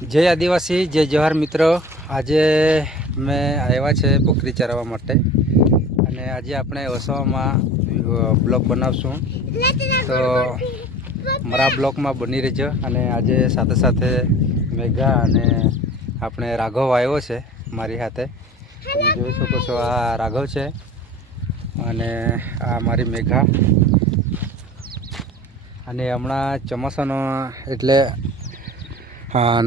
जय आदिवासी जय जवाहर मित्रों। आज मैं आया है बकरी चरावा माटे अने आज आपणे वसवामां ब्लॉग बनावशुं तो मारा ब्लॉग में बनी रहीजो। अने आज साथे साथे मेघा अने आपणे राघव आव्यो छे मारी हाथे। તમે જોઈ શકો છો આ રાઘવ છે અને આ મારી મેઘા। અને હમણાં ચોમાસાનો એટલે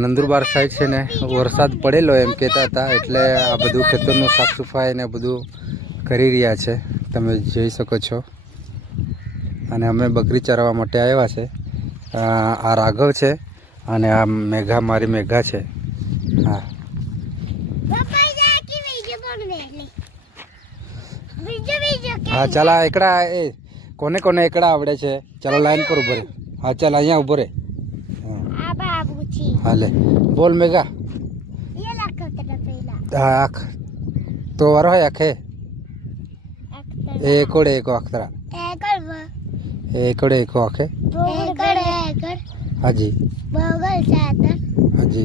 नंदुरबार साइड से ने वरसाद पड़ेलो एम कहता था एटले आ बधुं खेतरनुं साफ सफाई ने बधुं करी रह्या छे। तमे जोई शको छो। अने अमे बकरी चरावा माटे आव्या छे। आ राघव छे अने आ मेघा मारी मेघा छे। हाँ हाँ चला एकड़ा ए कोने कोने एकड़ा आवड़े छे? चलो लाइन पर उभो रे। हाँ चल अहींया उभो रे। हाले बोल मेघा। ये लाख तेरा पहला हाँ आख तो वारो है आखे एकोड़े एको अक्षरा एकोड़े एको आखे हाँ जी बगल चाहता हाँ जी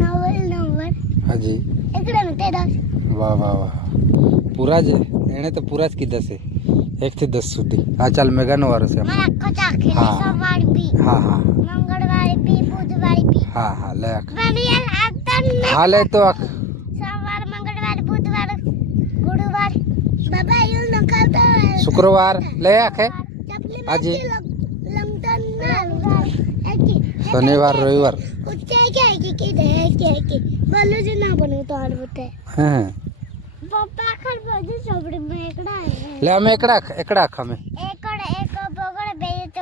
नवल नंबर हाँ जी एकड़ा में तेरा वाह वाह वाह पूरा ज एने तो पूरा ज कीधा से 1 થી 10 સુધી। हाँ चल मेघा नो वारो से। मारा को चाखे सोमवार भी हाँ हाँ मंगलवार भी बुधवार भी हाँ हाँ ले आख बनियाल आतन हाँ ले तो आख सोमवार मंगलवार बुधवार गुरुवार बाबा यूं न खाता शुक्रवार ले आखे हाँ जी लंगटन ना शनिवार रविवार उच्चे क्या की बोलो जे ना बनो तो और बते हाँ पप्पा खर बजे सबड़े में एकड़ा है ले हमें एकड़ा एकड़ा हमें एकड़ एक बगड़ बे तो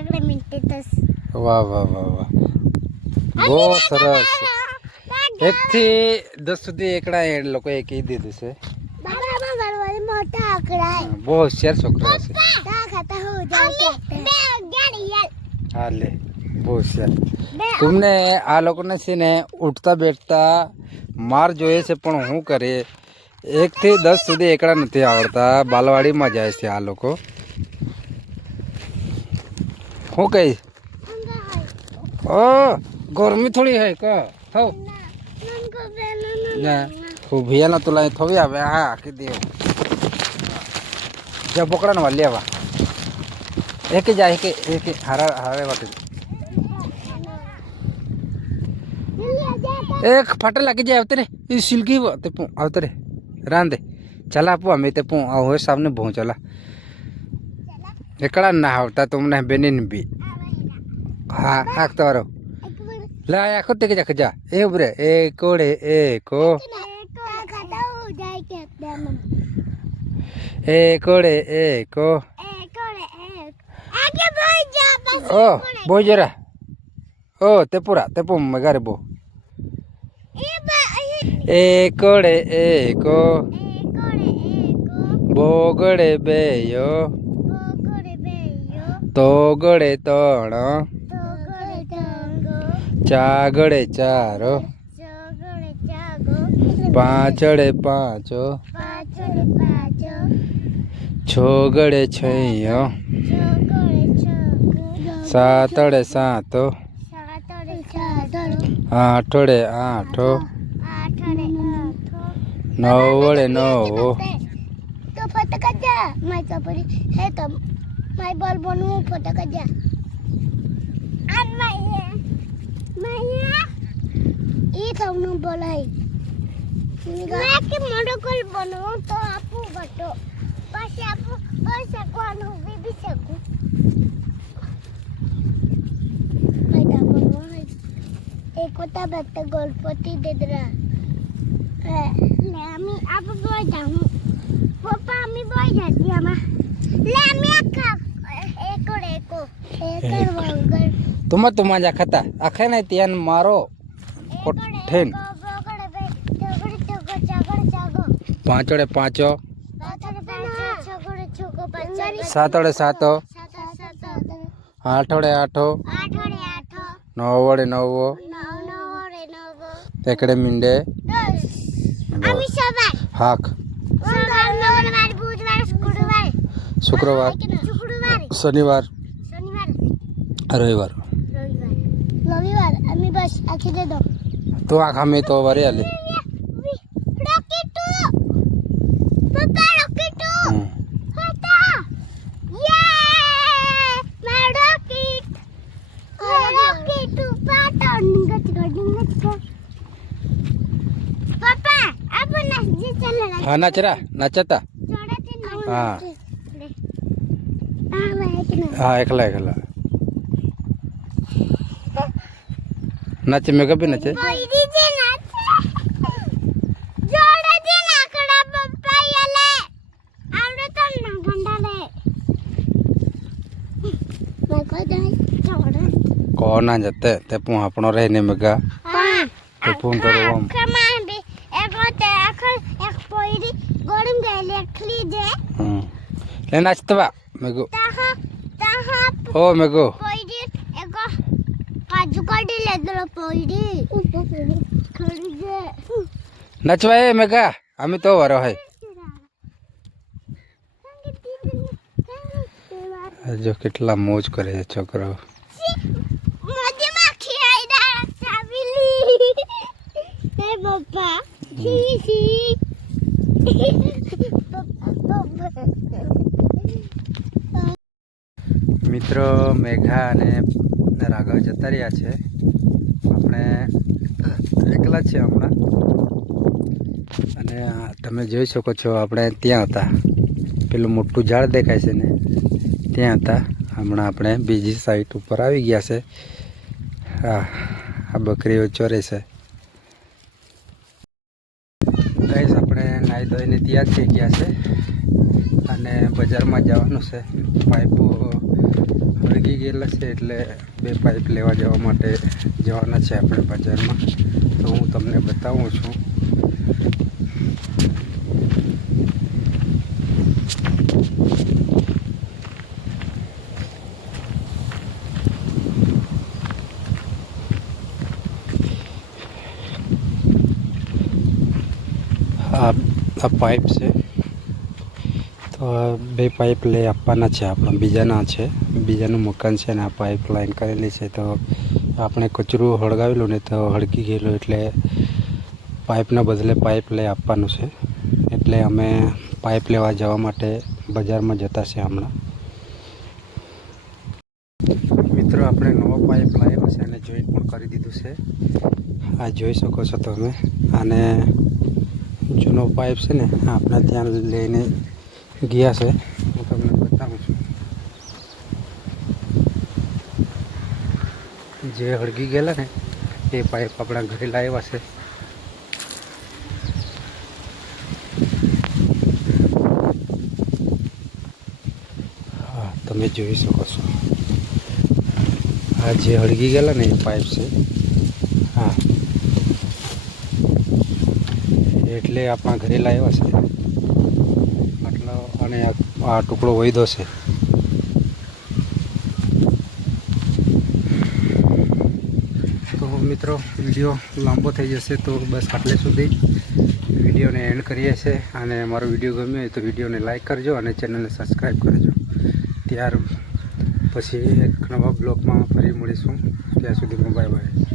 एकड़े मिनट 10 वाह वाह वाह वाह बहुत सरस। 1 થી 10 સુધી એકડા એ લોકોએ કહી દીધું છે। बाबा वाले मोटा आंकड़ा है બહુ હોશિયાર છોકરા છે। ता खाता हो जाए बे गाड़ी यार હા લે બહુ હોશિયાર। तुमने આ લોકોને છે ને ઉઠતા બેઠતા માર જોઈએ છે પણ હું કરે 1 થી 10 સુધી એકડા નથી આવડતા। બાલવાડીમાં જાય છે આ લોકો। હું કહીશ ओ गर्मी थोड़ी है का हो ना खूब भैया ना तुला थोड़ी आवे। हाँ के दियो जब पकड़ा ना ले आवा एक ही जाए के एक हरा हरे वाटे एक फटे लगी जाए उतरे ये सिल्की ते पू उतरे रान दे चला पू हमें ते पू आओ सामने पहुंचला एकड़ा ना होता तुमने बेनिन भी। हाँ आख तो रो ला आखो ते के जा ए उबरे ए कोड़े ए को खाता हो जाए के ए कोड़े ए को आगे बोल जा बस ओ बोल जरा ओ ते पूरा ते पू मगारे बो ए कोड़े ए को बोगड़े बेयो तोगड़े तोड़ो चागड़े चारो पांचड़े पांचो छोगड़े छयो सातड़े सातो आठड़े आठो नौवड़े नौवो तो फटक जा मैं तो परी है तो मैं बॉल बनूं फटक जा आज मैं ये थमनु बोलाई मैं के मोडोकल बनूं तो आपू बटो बस आपू और सकवानो भी सकू मैं ता बनवा एक होता बैठ गोलपति दे दरा है ले আমি आप बोल जाऊं पापा আমি बोल जाती हमा ले আমি আকা एकड़ एको एकड़ वंगल तुम जा खाता आखे नहीं तियान मारो कोठेन पांचड़े पांचो सातड़े सातो आठड़े आठो नौवड़े नौवो एकड़े मिंडे हाक शुक्रवार शनिवार रविवार રવિવાર અમે બસ આખી દે દો તો આ ખામે તો વરે આલે રોકેટો પપ્પા રોકેટો હમ. હતા યે મારો રોકેટ રોકેટો પાટન ગચ પપ્પા આપણે જે ચાલે હા નાચરા નાચતા જોડે હા. હા એકલા એકલા નાચે મેં કભી નાચે પોઈડી જે નાચે જોડે જે નાકડા પપ્પા યલે આવડે તો ના ગંડાલે મેં કોઈ દે જોડે કોના જતે તે પૂ આપણો રહીને મેગા હા તે પૂ કરો આમ કમાન બે એક ઓતે એક પોઈડી ગોળમ ગયેલી એકલી જે હમ. લે નાચતવા મેગો તાહા ઓ મેગો પોઈડી એક કાજુ કાઢી લેદરો પોઈડી ખડી જે નાચવા એ મેગા અમે તો વરો હે આ જો કેટલા મોજ કરે છે છોકરાઓ મોજે માખી આઈડા ચાબીલી એ પપ્પા સી સી મિત્રો મેઘા અને રાઘવ જતા રહ્યા છે આપણે એકલા જ છે હમણાં અને તમે જોઈ શકો છો આપણે ત્યાં હતા પેલું મોટું ઝાડ દેખાય છે ને ત્યાં હતા હમણાં આપણે બીજી સાઈડ ઉપર આવી ગયા છે આ બકરીઓ ચોરે છે ગાઈસ આપણે નાહી ધોઈને ત્યાં જ થઈ ગયા છે અને બજારમાં જવાનું છે પાઇપો હળગી ગયેલા છે એટલે 2 પાઇપ લેવા જવા માટે જવાના છે આપણે બજારમાં તો હું તમને બતાવું છું આ પાઇપ છે તો 2 પાઇપ લઈ આપવાના છે આપણા બીજાનું મકાન છે ને આ પાઇપ લાઈન કરેલી છે તો આપણે કચરું હળગાવેલું ને તો હળગી ગયેલું એટલે પાઇપના બદલે પાઇપ લઈ આપવાનું છે એટલે અમે પાઇપ લેવા જવા માટે બજારમાં જતા છે હમણાં મિત્રો આપણે નવો પાઇપ લાવ્યો છે અને જોઈન્ટ પણ કરી દીધું છે આ જોઈ શકો છો તમે અને જૂનો પાઇપ છે ને આપણે ત્યાં લઈને ગયા છે હું તમને બતાવું છું જે હળગી ગયેલા ને એ પાઇપ આપણા ઘરે લાવ્યા છે હા તમે જોઈ શકો છો આ જે હળગી ગયેલા ને એ પાઇપ છે હા એટલે આપણા ઘરે લાવ્યા છે આટલો અને આ ટુકડો વૈધો છે તો મિત્રો વિડીયો લાંબો થઈ જશે તો બસ આટલે સુધી વિડીયોને એન્ડ કરીએ છીએ અને મારો વિડીયો ગમ્યો હોય તો વિડીયોને લાઈક કરજો અને ચેનલને સબસ્ક્રાઈબ કરજો ત્યાર પછી એક નવા બ્લોગમાં ફરી મળીશું ત્યાં સુધીમાં બાય બાય